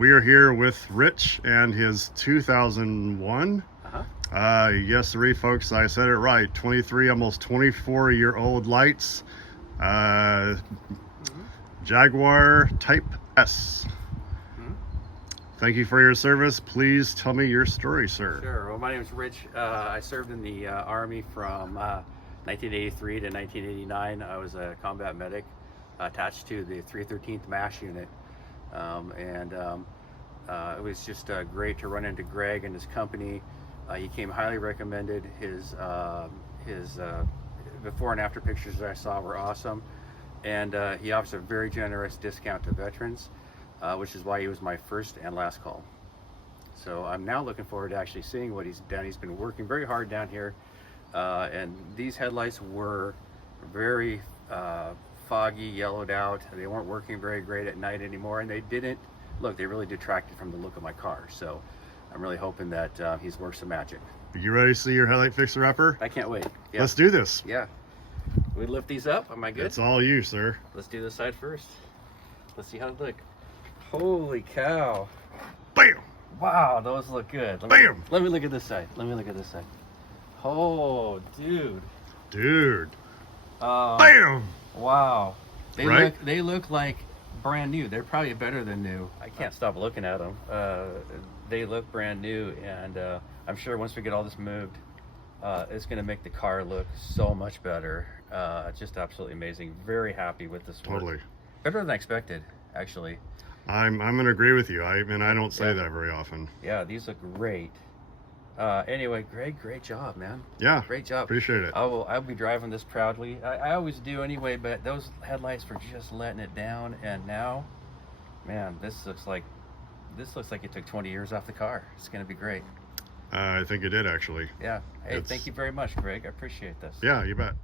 We are here with Rich and his 2001. Yes, sir, folks, I said it right. 23, almost 24-year-old lights. Jaguar Type S. Thank you for your service. Please tell me your story, sir. Sure. Well, my name is Rich. I served in the Army from 1983 to 1989. I was a combat medic attached to the 313th MASH unit. It was just great to run into Greg and his company. He came highly recommended. His before and after pictures that I saw were awesome. And he offers a very generous discount to veterans, which is why he was my first and last call. So I'm now looking forward to actually seeing what he's done. He's been working very hard down here. And these headlights were very foggy, yellowed out. They weren't working very great at night anymore, and they really detracted from the look of my car. So I'm really hoping that he's worked some magic. Are you ready to see your headlight fixer-upper? I can't wait. Yeah. Let's do this. Yeah. We lift these up. Am I good? It's all you, sir. Let's do this side first. Let's see how they look. Holy cow. Bam! Wow, those look good. Bam! Let me look at this side. Oh, dude. Bam! Wow. Right? They look like brand new. They're probably better than new. I can't stop looking at them. They look brand new, and I'm sure once we get all this moved, it's going to make the car look so much better. Just absolutely amazing. Very happy with this work. Totally. Better than I expected, actually. I'm going to agree with you. I don't say that very often. Yeah, these look great. Anyway, Greg, great job, man. Yeah, great job. Appreciate it. I'll be driving this proudly. I always do anyway, but those headlights were just letting it down, and now, man, this looks like it took 20 years off the car. It's going to be great. I think it did, actually. Yeah. Hey, thank you very much, Greg. I appreciate this. Yeah, you bet.